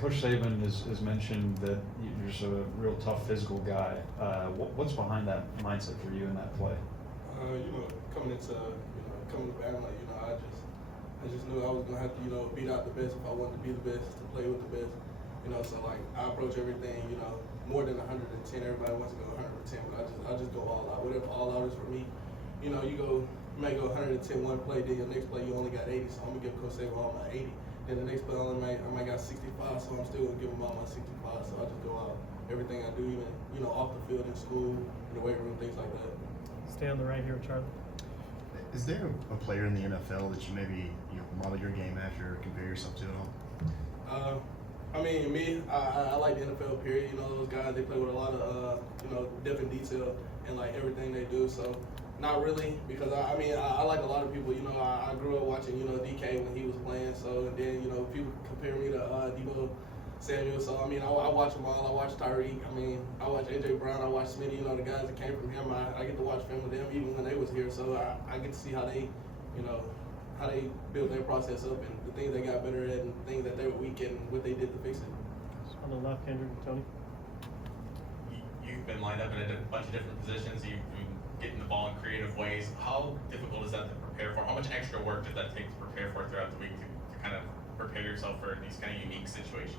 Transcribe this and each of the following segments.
Coach Saban has mentioned that you're just a real tough physical guy. What's behind that mindset for you in that play? Coming to Bama, I just knew I was gonna have to, beat out the best if I wanted to be the best, to play with the best. So like I approach everything, more than 110. Everybody wants to go 110, but I just go all out. Whatever all out is for me. You may go 110 one play, then your next play you only got 80, so I'm gonna give Coach Saban all my 80. Then the next play I might got 65, so I'm still gonna give him all my 65. So I just go out. Everything I do, even off the field in school, in the weight room, things like that. Stay on the right here, Charlie. Is there a player in the NFL that you maybe model your game after or compare yourself to at all? I like the NFL period. Those guys, they play with a lot of different detail and like everything they do. So not really, because I like a lot of people. I grew up watching DK when he was playing. So and then people compare me to Debo Samuel. So I watch them all. I watch Tyreek. I watch AJ Brown. I watch Smitty. The guys that came from him. I get to watch film with them even when they was here. So I get to see how they, how they built their process up and the things they got better at and things that they were weak in and what they did to fix it. On the left, Kendrick and Tony. You've been lined up in a bunch of different positions. You've been getting the ball in creative ways. How difficult is that to prepare for? How much extra work did that take to prepare for throughout the week to kind of prepare yourself for these kind of unique situations?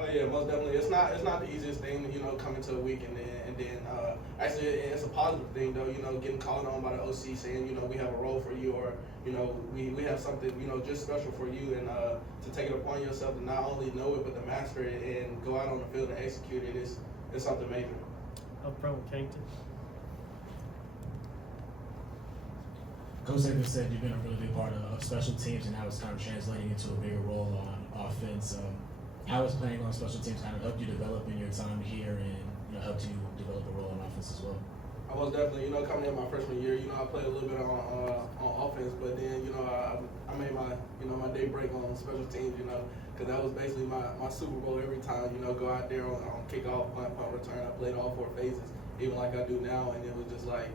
Oh yeah, most definitely. It's not the easiest thing, coming to a week and then actually it's a positive thing though, getting called on by the OC saying, we have a role for you or, we have something, just special for you and to take it upon yourself to not only know it but to master it and go out on the field and execute it is something major. Up front with Kennington. Coach Saban said you've been a really big part of special teams and how it's kind of translating into a bigger role on offense. How has playing on special teams kind of helped you develop in your time here and helped you develop a role on offense as well? I was definitely, coming in my freshman year, I played a little bit on offense, but then, I made my, my day break on special teams, because that was basically my Super Bowl every time, go out there on kickoff, punt return. I played all 4 phases, even like I do now, and it was just like,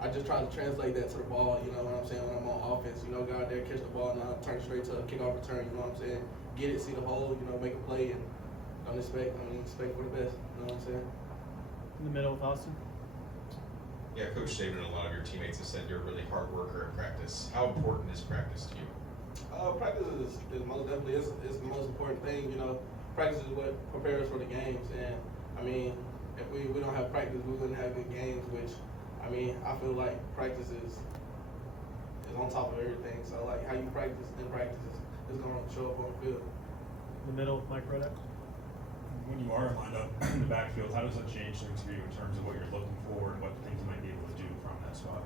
I just try to translate that to the ball, you know what I'm saying, when I'm on offense, go out there, catch the ball, and I'll turn straight to a kickoff return, you know what I'm saying, get it, see the hole, make a play, and expect for the best, you know what I'm saying. In the middle with Austin. Yeah, Coach Saban and a lot of your teammates have said you're a really hard worker at practice. How important is practice to you? Practice is most definitely is the most important thing. Practice is what prepares for the games, and if we don't have practice, we wouldn't have good games. Which I feel like practice is on top of everything. So like how you practice is gonna show up on the field. In the middle, Mike Rodak. When you are lined up in the backfield, how does that change things for you in terms of what you're looking for and what things you might be able to do from that spot?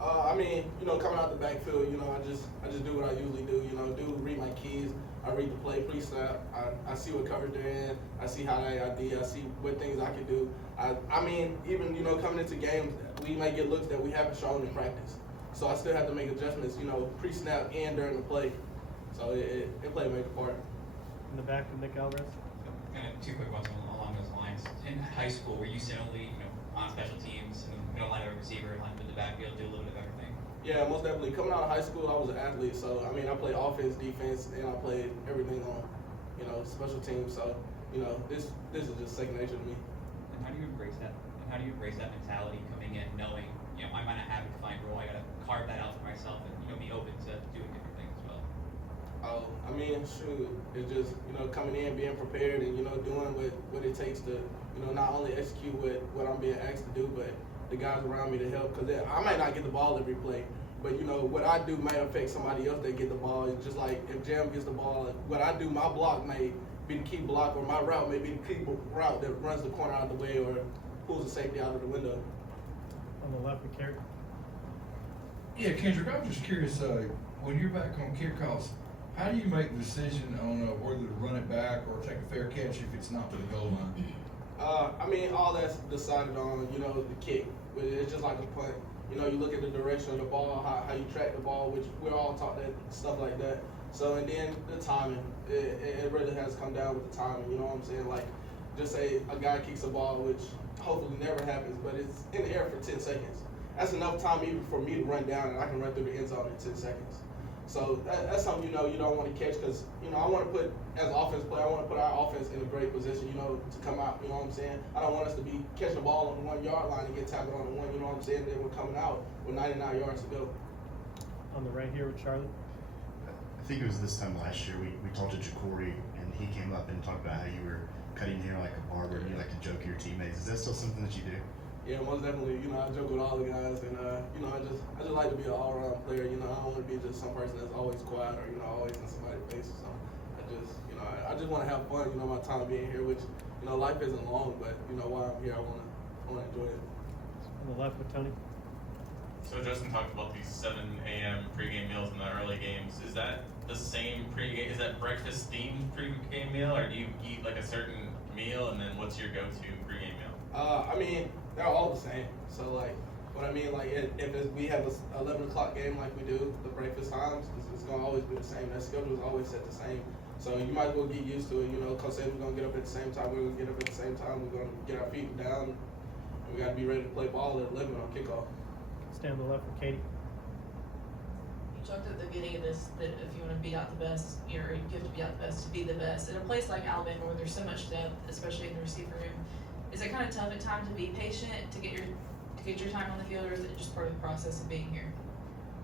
Coming out the backfield, I just do what I usually do. Read my keys. I read the play pre-snap. I see what coverage they're in. I see how they ID. I see what things I can do. Even coming into games, we might get looks that we haven't shown in practice. So I still have to make adjustments, pre-snap and during the play. So it played a major part. In the back with Nick Alvarez. Kind of 2 quick ones along those lines. In high school, were you similarly, on special teams, line of receiver, line with the backfield, do a little bit of everything? Yeah, most definitely. Coming out of high school, I was an athlete, so I played offense, defense, and I played everything on, special teams. So, this is just second nature to me. And how do you embrace that? And how do you embrace that mentality coming in, knowing, I might not have a defined role. I got to carve that out for myself and be open to doing different things as well. Shoot, it's just, coming in, being prepared and, doing what it takes to, not only execute what I'm being asked to do, but the guys around me to help. Because I might not get the ball every play, but, what I do might affect somebody else that get the ball. It's just like if Jam gets the ball, what I do, my block may be the key block, or my route may be the key route that runs the corner out of the way or pulls the safety out of the window. On the left with Kerry. Yeah, Kendrick, I'm just curious, when you're back on kickoffs, how do you make the decision on whether to run it back or take a fair catch if it's not to the goal line? All that's decided on, the kick. It's just like a punt. You look at the direction of the ball, how you track the ball, which we're all taught that stuff like that. So, and then the timing. It really has come down with the timing, you know what I'm saying? Like, just say a guy kicks a ball, which hopefully never happens, but it's in the air for 10 seconds. That's enough time even for me to run down and I can run through the end zone in 10 seconds. So that's something, you know, you don't want to catch because, you know, I want to put, as an offense player, I want to put our offense in a great position, you know, to come out, you know what I'm saying? I don't want us to be catching the ball on the 1 yard line and get tackled on the one, you know what I'm saying? Then we're coming out with 99 yards to go. On the right here with Charlie. I think it was this time last year we talked to Jacory and he came up and talked about how you were cutting hair like a barber and you like to joke with your teammates. Is that still something that you do? Yeah, most definitely. You know, I joke with all the guys, and you know, I just like to be an all-around player. You know, I don't want to be just some person that's always quiet or, you know, always in somebody's face or something. I just want to have fun. You know, my time being here, which, you know, life isn't long, but, you know, while I'm here, I want to enjoy it. On the left with Tony. So Justin talked about these 7 a.m. pregame meals in the early games. Is that the same pregame? Is that breakfast themed pregame meal, or do you eat like a certain meal and then what's your go-to pregame meal? I mean, they're all the same. So, like, what I mean, like, we have a 11 o'clock game like we do, the breakfast times, it's going to always be the same. That schedule is always set the same. So you might as well get used to it. You know, Coach said we're going to get up at the same time. We're going to get up at the same time. We're going to get our feet down. And we got to be ready to play ball at 11 on kickoff. Stay on the left with Katie. You talked at the beginning of this that if you want to be out the best, you have to be out the best to be the best. In a place like Alabama where there's so much depth, especially in the receiver room, is it kind of tough at times to be patient to get your time on the field, or is it just part of the process of being here?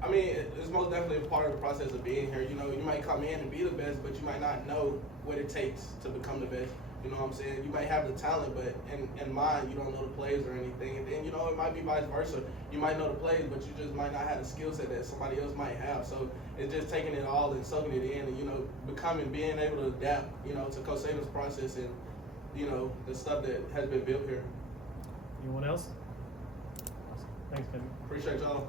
I mean, it's most definitely a part of the process of being here. You know, you might come in and be the best, but you might not know what it takes to become the best. You know what I'm saying? You might have the talent, but in mind, you don't know the plays or anything. And then, you know, it might be vice versa. You might know the plays, but you just might not have the skill set that somebody else might have. So it's just taking it all and soaking it in and, you know, being able to adapt, you know, to Coach Saban's process and, you know, the stuff that has been built here. Anyone else? Awesome. Thanks, Kevin. Appreciate y'all.